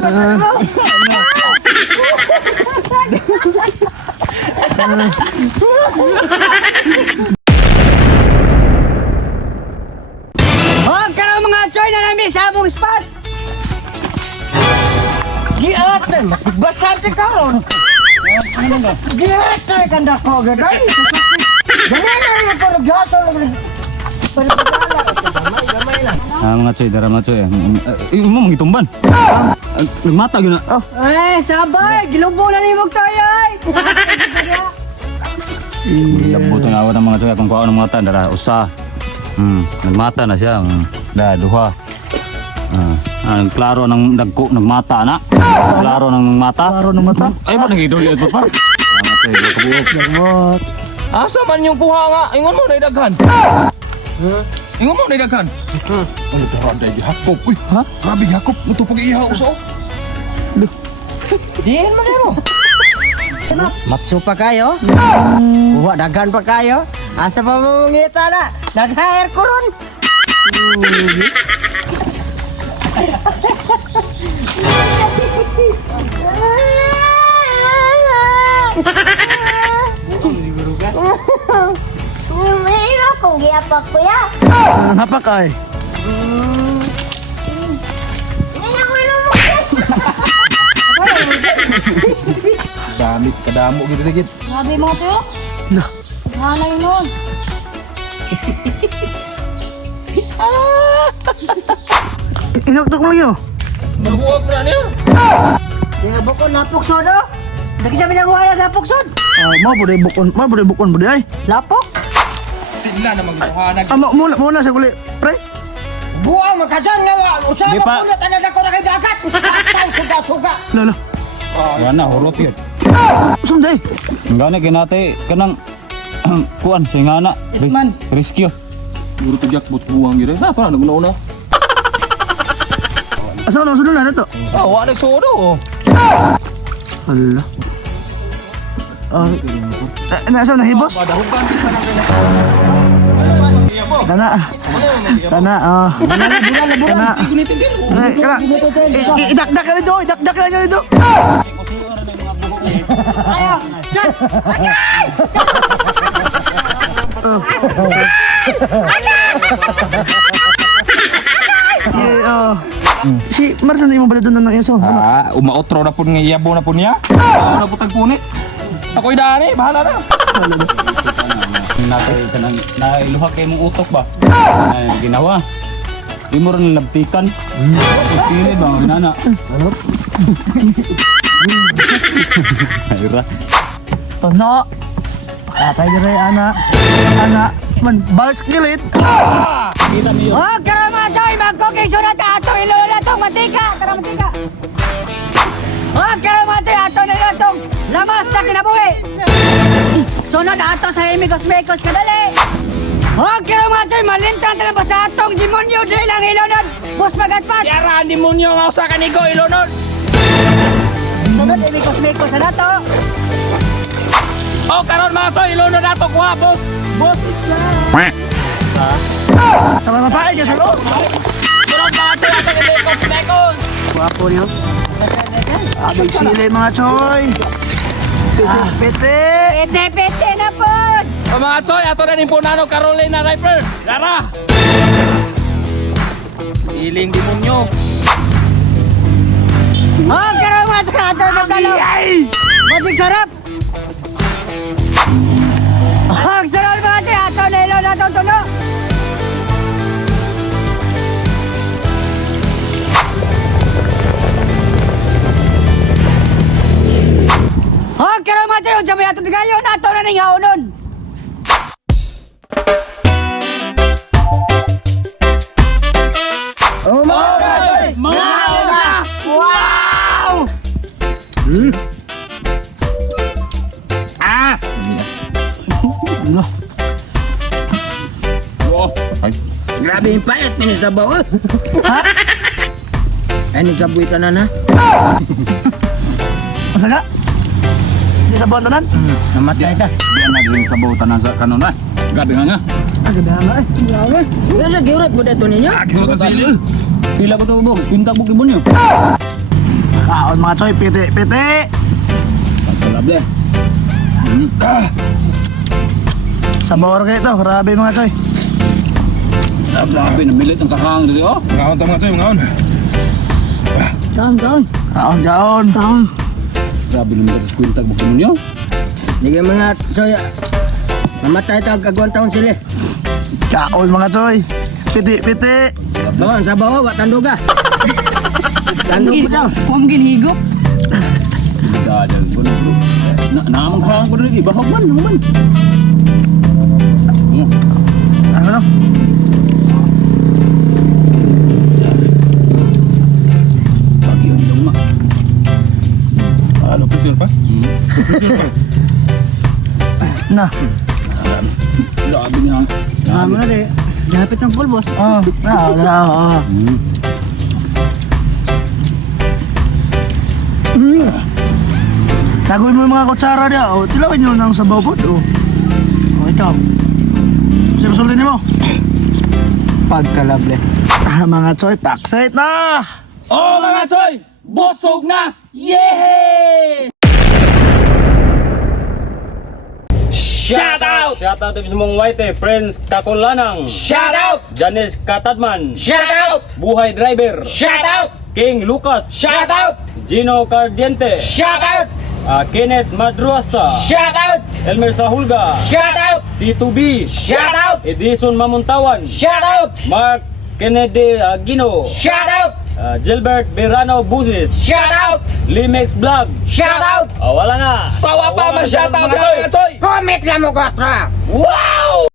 Huwag ka lang mga choy na namin sa among spot! Giatan! Magbasante ka ron! Giatan! Kanda ko gano'n! Ganyan na rin ako nag-hasol! Gamay lang! Mga choy, dara mga choy. Mo mangitumban. Nagmata gyud na. Ay, sabay! Gilubo na ni mong tayo ay! Labot ang awan ng mga choy akong kuha ng mga tanda dara usa. Nagmata na siya. Duha. Klaro ng nagmata na. Klaro ng mata. Klaro ng mata. Ay ba nagidol ito pa? Mga choy, kabuok. Gamot. Asa man yung kuha nga? Ingon mo na idaghan. Ingon mo na idaghan. Ano to ha? Dahil gihakop. Uy, ha? Grabe gihakop. Ito pag-iihaw uso. Diin mo na mo! Matso pa kayo? Kuha, daghan pa kayo? Asa pa mamungita na? Nag-hire ko ron! Mahirap kung giapak ko ya. Napak ay. Ngayon ko lang mo. Damit, kadamo gitu dikit. Grabe mo to. Lah. Hanay nun. Inaktok mo lang yun. Maghuwag na niya. Tinabo ko napuksod o! Lagi sa minagawa na napuksod! Mau boleh bukon boleh ay. Lapok? Stila na magkuhanag. Muna sa kuli, pre. Buang magkasan nga wa! Usaha Di pa. mo pulot! Ano na ko na kay dagat! Patang suga-suga! Lala. Wala hulot yun. Usam day. Gani kinate kanang kuan singana. Itman. Rescue. Guru tujak bot buang gitu. Nah, para naguna-una. Asa na sudon na to? Ah, wa na sodo. Allah. Nasa na hibos? Padahugan bisa nang kena. Kana. Kana Kana. Kana. Idakdak ka dito, idakdak ka dito. Ayo! Sir! Si Marlon na yung balado na ng iso. Ah, umaotro na po nga iyabo na po niya. Na po tagpunit. Ako'y dani, bahala na. Natay kanang nailuha kay mong utok ba? Ay ginawa. Di mo rin labtikan. Pili ba ang nana? Ano? Ayra. Tono. Patay na rin, anak. Anak. Man, balas kilit. Huwag ka naman choy! Magkukisyo na ta! Ato ilo na itong matika! Tara matika! Huwag ka naman choy! Ato na ilo itong lamas sa kinabuhi! Sunod ato sa imikos-mikos kadali! Huwag ka naman choy! Malintang na ba sa atong demonyo? Di lang ilo nun! Bus magatpat! Yara, demonyo nga usa kanigo ilonod. Sunod imikos-mikos na to! Oh, karon mga choy, ilonod nato kuha, boss. Boss. Sama mapain niya sa loob. Sunod mga choy ato ni Lekos. Guwapo niyo. Abig sili mga choy. Pete. Pete-pete na po! Oh, mga choy, ato na ni Punano Carolina Riper. Lara. Siling demonyo. Huwag ka naman choy! Ato na plano! Matik sarap! Huwag sarap mga choy! Ato na ilo na itong tulo! Huwag ka naman choy! Sabi natin gayon! Ato na ning haunon! Alright! Mauna! Wow! Ah! Ano? Oh, ay. Grabe yung payat ni Sabaw. Ay, nagsabuy ka na na. Masaga? Di sa buwan tanan? Namatay ka. Diyan naging sabaw tanan sa kanon ay. Grabe nga nga. Agad na eh. Ano sa giurot mo dito ninyo? Agyo ta sili. Pila ko to bong, pinta ko kibon niyo. Kaon mga choy, piti, piti. Pagkalable. Sabor kayo ito, grabe mga choy. Grabe, namilit ang kahang dito, oh. Ngaon ta mga choy, ngaon. Kaon, kaon. Kaon, kaon. Kaon. Grabe naman sa kwintag mo ninyo. Hindi mga choy. Mamatay ito agagawang taon sila. Kaon mga choy. Piti, piti. Bawang sa bawah, wak tandog ka. Tandog ko daw. Kung ginhigop. Dadal ko na bro. Naamang kahang ko rin, bahag man, naman. Ano? Pag yun yung mak. Ano, pressure pa? Pressure pa. Na. Grabe niya. Kamu na deh. Dapit ng pulbos. Taguin mo yung mga kutsara niya. O, tilawin nyo ng sabaw po. O, ikaw. Sinusultin niyo mo. Pagkalable. Mga choy, paksait na! Oh mga choy! Bosog na! Yehey! Shout out! Shout out sa mong white friends Kakulanang. Shout out! Janice Katadman. Shout out! Buhay Driver. Shout out! King Lucas. Shout out! Gino Cardiente. Shout out! Kenneth Madruasa. Shout out! Elmer Sahulga. Shout out! D2B. Shout out! Edison Mamuntawan. Shout out! Mark Kennedy Gino. Shout out! Gilbert Berano Buzis. Shout out! Limex Vlog. Shout out! Wala na. Sawa pa ma-shout out mga choy. Comment lang mo, Gotra. Wow!